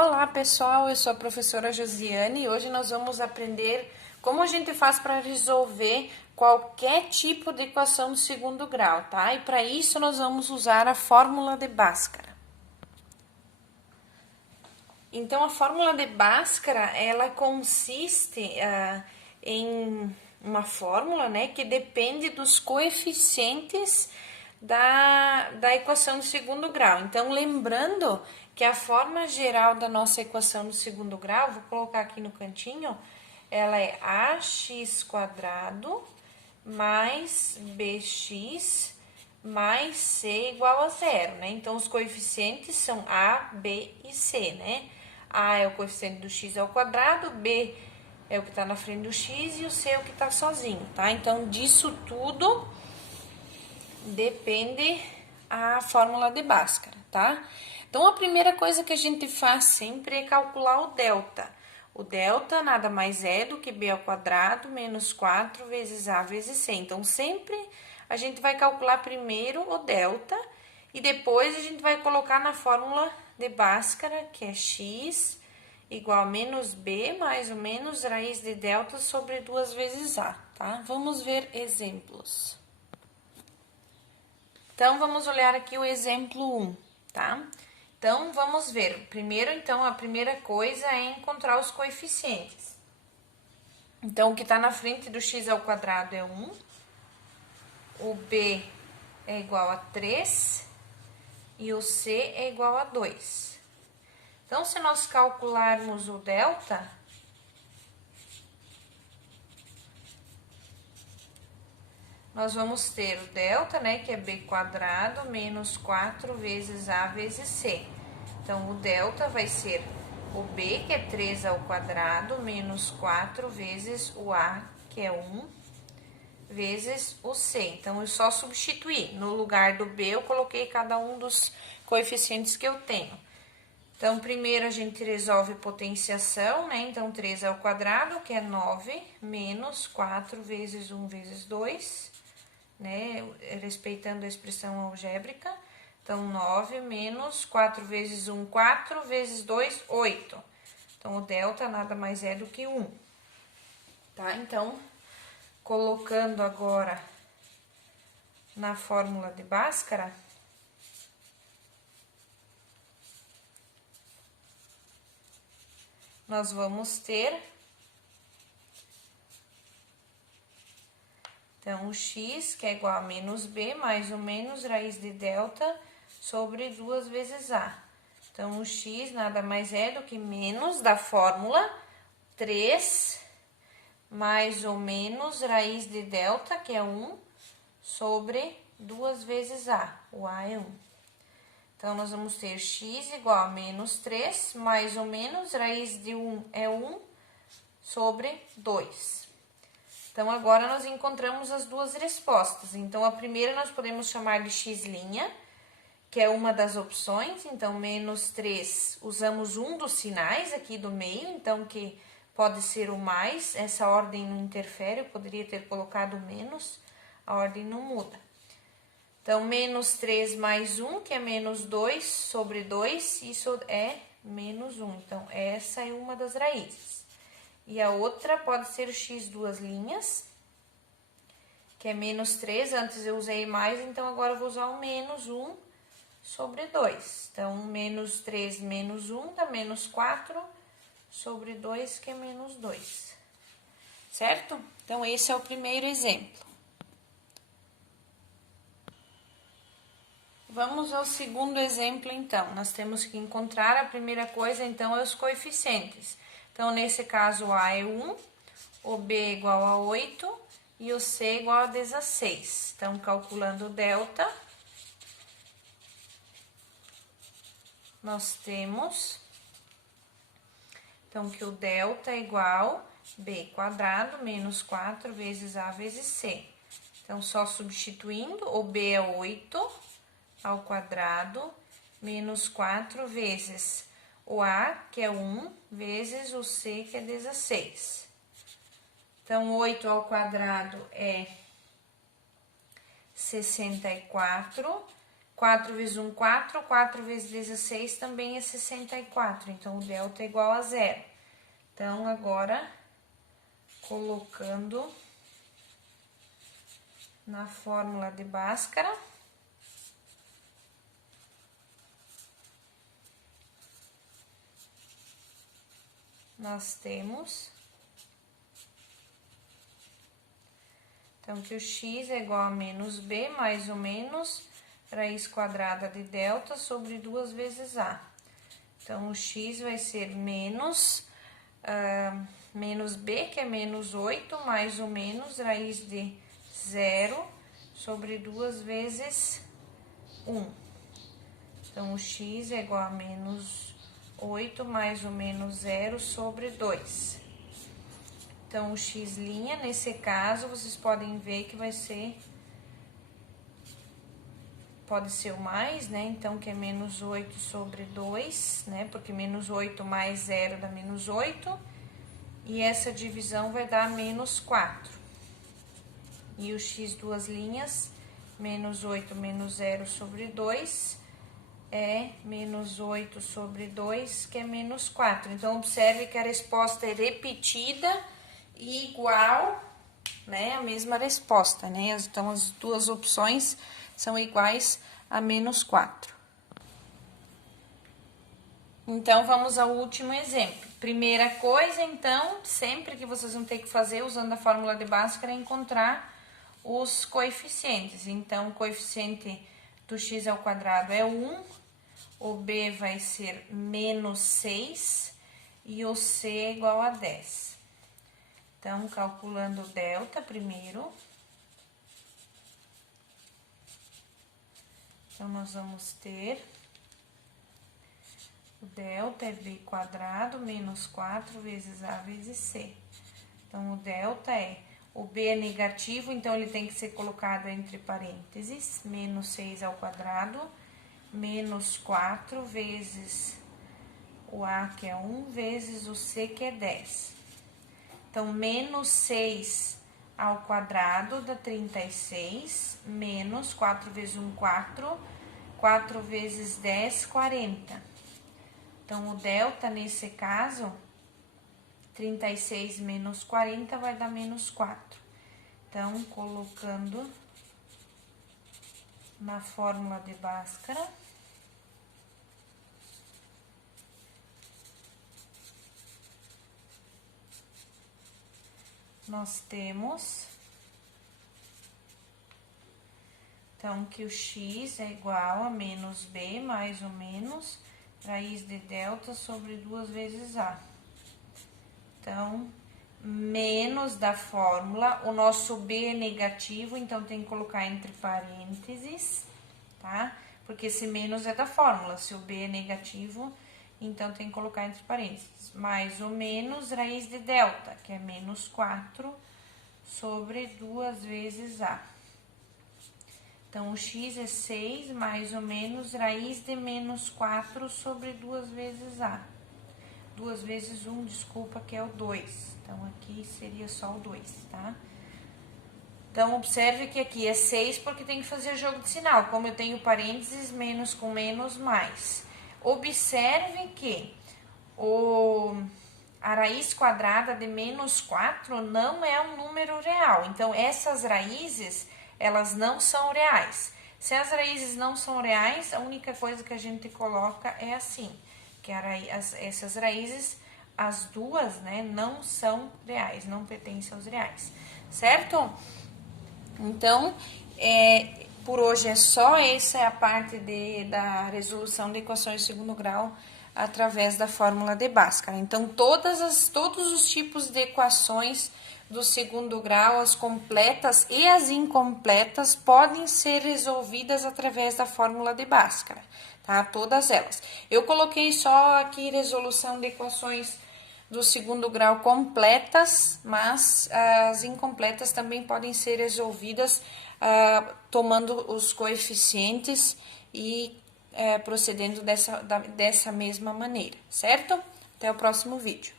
Olá pessoal, eu sou a professora Josiane e hoje nós vamos aprender como a gente faz para resolver qualquer tipo de equação de segundo grau, tá? E para isso nós vamos usar a fórmula de Bhaskara. Então a fórmula de Bhaskara, ela consiste em uma fórmula, né, que depende dos coeficientes da equação do segundo grau. Então, lembrando que a forma geral da nossa equação do segundo grau, vou colocar aqui no cantinho, ela é ax quadrado mais bx mais c igual a zero, né? Então, os coeficientes são a, b e c, né? A é o coeficiente do x ao quadrado, b é o que está na frente do x e o c é o que está sozinho, tá? Então, disso tudo depende a fórmula de Bhaskara, tá? Então, a primeira coisa que a gente faz sempre é calcular o delta. O delta nada mais é do que b ao quadrado menos 4 vezes a vezes c. Então, sempre a gente vai calcular primeiro o delta e depois a gente vai colocar na fórmula de Bhaskara, que é x igual a menos b mais ou menos raiz de delta sobre 2 vezes a, tá? Vamos ver exemplos. Então, vamos olhar aqui o exemplo 1, tá? Então, vamos ver. Primeiro, então, a primeira coisa é encontrar os coeficientes. Então, o que está na frente do x ao quadrado é 1. O b é igual a 3 e o c é igual a 2. Então, se nós calcularmos o delta, nós vamos ter o delta, né, que é b quadrado menos 4 vezes a vezes c. Então, o delta vai ser o b, que é 3 ao quadrado, menos 4 vezes o a, que é 1, vezes o c. Então, eu só substituir. No lugar do b, eu coloquei cada um dos coeficientes que eu tenho. Então, primeiro a gente resolve potenciação, né? Então, 3 ao quadrado, que é 9, menos 4 vezes 1 vezes 2, né? Respeitando a expressão algébrica. Então, 9 menos 4 vezes 1, 4, vezes 2, 8. Então, o delta nada mais é do que 1. Tá? Então, colocando agora na fórmula de Bhaskara, nós vamos ter, então, o x, que é igual a menos b, mais ou menos raiz de delta sobre 2 vezes a. Então, o x nada mais é do que menos da fórmula 3 mais ou menos raiz de delta, que é 1, sobre 2 vezes a. O a é 1. Então, nós vamos ter x igual a menos 3, mais ou menos, raiz de 1 é 1, sobre 2. Então, agora nós encontramos as duas respostas. Então, a primeira nós podemos chamar de x', que é uma das opções. Então, menos 3, usamos um dos sinais aqui do meio, então, que pode ser o mais. Essa ordem não interfere, eu poderia ter colocado menos, a ordem não muda. Então, menos 3 mais 1, que é menos 2 sobre 2, isso é menos 1. Então, essa é uma das raízes. E a outra pode ser o x duas linhas, que é menos 3. Antes eu usei mais, então agora eu vou usar o menos 1 sobre 2. Então, menos 3 menos 1 dá menos 4 sobre 2, que é menos 2. Certo? Então, esse é o primeiro exemplo. Vamos ao segundo exemplo, então. Nós temos que encontrar a primeira coisa, então, é os coeficientes. Então, nesse caso, o a é 1, o b é igual a 8 e o c é igual a 16. Então, calculando o delta, nós temos, então, que o delta é igual a b quadrado menos 4 vezes a vezes c. Então, só substituindo, o b é 8 ao quadrado, menos 4 vezes o a, que é 1, vezes o c, que é 16. Então, 8 ao quadrado é 64, 4 vezes 1, 4. 4 vezes 16 também é 64. Então, o delta é igual a 0. Então, agora, colocando na fórmula de Bhaskara, nós temos, então, que o x é igual a menos b mais ou menos raiz quadrada de delta sobre 2 vezes a. Então, o x vai ser menos b, que é menos 8, mais ou menos raiz de 0 sobre 2 vezes 1. Então, o x é igual a menos 8 mais ou menos 0 sobre 2. Então, o x', nesse caso, vocês podem ver que vai ser, pode ser o mais, né? Então, que é menos 8 sobre 2, né? Porque menos 8 mais 0 dá menos 8. E essa divisão vai dar menos 4. E o x, duas linhas, menos 8 menos 0 sobre 2, é menos 8 sobre 2, que é menos 4. Então, observe que a resposta é repetida e igual, né, a mesma resposta, né? Então, as duas opções são iguais a menos 4. Então, vamos ao último exemplo. Primeira coisa, então, sempre que vocês vão ter que fazer, usando a fórmula de Bhaskara, é encontrar os coeficientes. Então, o coeficiente do x ao quadrado é 1, o b vai ser menos 6 e o c é igual a 10. Então, calculando o delta primeiro. Então, nós vamos ter o delta é b quadrado menos 4 vezes a vezes c. Então, o delta é, o b é negativo, então ele tem que ser colocado entre parênteses, menos 6 ao quadrado, menos 4 vezes o a, que é 1, vezes o c, que é 10. Então, menos 6 ao quadrado dá 36, menos 4 vezes 1, 4, 4 vezes 10, 40. Então, o delta, nesse caso, 36 menos 40 vai dar menos 4. Então, colocando na fórmula de Bhaskara, nós temos, então, que o x é igual a menos b mais ou menos raiz de delta sobre 2 vezes a. Então, menos da fórmula, o nosso b é negativo, então tem que colocar entre parênteses, tá? Porque esse menos é da fórmula, se o b é negativo, então tem que colocar entre parênteses. Mais ou menos raiz de delta, que é menos 4 sobre 2 vezes a. Então, o x é 6 mais ou menos raiz de menos 4 sobre 2 vezes a. 2 vezes 1, desculpa, que é o 2. Então, aqui seria só o 2, tá? Então, observe que aqui é 6 porque tem que fazer jogo de sinal. Como eu tenho parênteses, menos com menos, mais. Observe que a raiz quadrada de menos 4 não é um número real. Então, essas raízes, elas não são reais. Se as raízes não são reais, a única coisa que a gente coloca é assim, que essas raízes, as duas, né, não são reais, não pertencem aos reais, certo? Então, por hoje é só, essa é a parte da resolução de equações de segundo grau através da fórmula de Bhaskara. Então, todos os tipos de equações do segundo grau, as completas e as incompletas, podem ser resolvidas através da fórmula de Bhaskara, tá? Todas elas. Eu coloquei só aqui resolução de equações do segundo grau completas, mas as incompletas também podem ser resolvidas tomando os coeficientes e procedendo dessa mesma maneira, certo? Até o próximo vídeo.